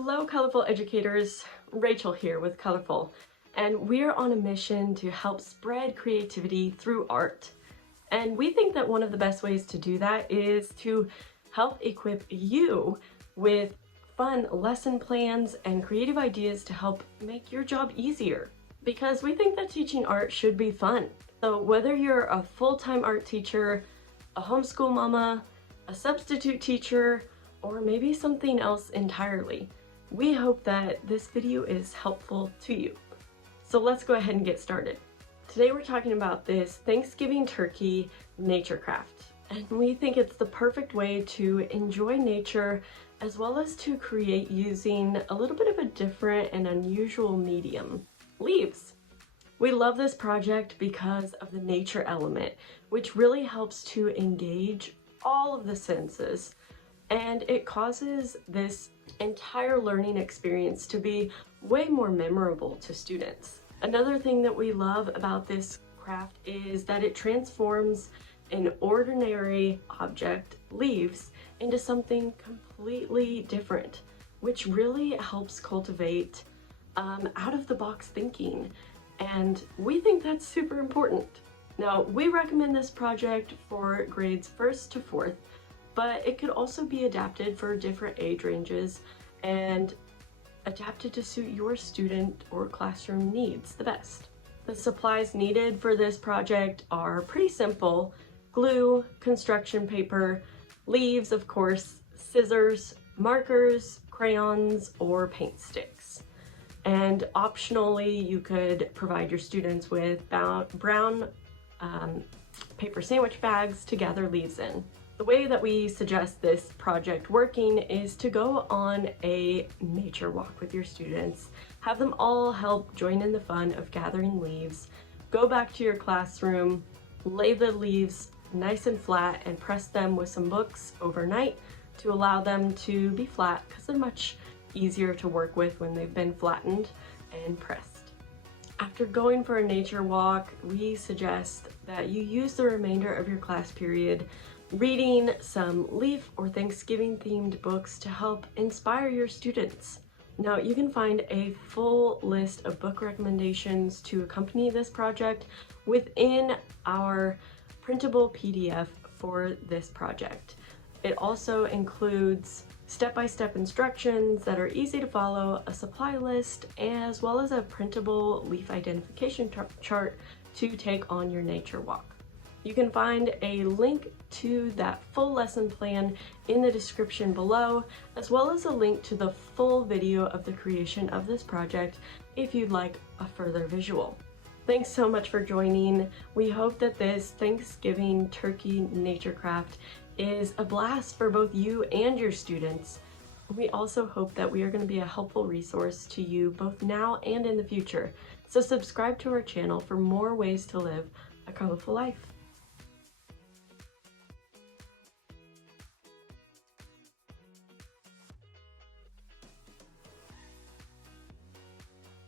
Hello Colorful educators, Rachel here with Colorfull, and we're on a mission to help spread creativity through art. And we think that one of the best ways to do that is to help equip you with fun lesson plans and creative ideas to help make your job easier. Because we think that teaching art should be fun. So whether you're a full-time art teacher, a homeschool mama, a substitute teacher, or maybe something else entirely, we hope that this video is helpful to you. So let's go ahead and get started. Today we're talking about this Thanksgiving turkey nature craft. And we think it's the perfect way to enjoy nature as well as to create using a little bit of a different and unusual medium, leaves. We love this project because of the nature element, which really helps to engage all of the senses, and it causes this entire learning experience to be way more memorable to students. Another thing that we love about this craft is that it transforms an ordinary object, leaves, into something completely different, which really helps cultivate out-of-the-box thinking, and we think that's super important. Now, we recommend this project for grades 1st to 4th, but it could also be adapted for different age ranges and adapted to suit your student or classroom needs the best. The supplies needed for this project are pretty simple: glue, construction paper, leaves, of course, scissors, markers, crayons, or paint sticks. And optionally, you could provide your students with brown paper sandwich bags to gather leaves in. The way that we suggest this project working is to go on a nature walk with your students, have them all help join in the fun of gathering leaves, go back to your classroom, lay the leaves nice and flat, and press them with some books overnight to allow them to be flat, because they're much easier to work with when they've been flattened and pressed. After going for a nature walk, we suggest that you use the remainder of your class period reading some leaf or Thanksgiving themed books to help inspire your students. Now, you can find a full list of book recommendations to accompany this project within our printable PDF for this project. It also includes step-by-step instructions that are easy to follow, a supply list, as well as a printable leaf identification chart to take on your nature walk. You can find a link to that full lesson plan in the description below, as well as a link to the full video of the creation of this project if you'd like a further visual. Thanks so much for joining. We hope that this Thanksgiving turkey nature craft is a blast for both you and your students. We also hope that we are going to be a helpful resource to you both now and in the future. So subscribe to our channel for more ways to live a colorful life.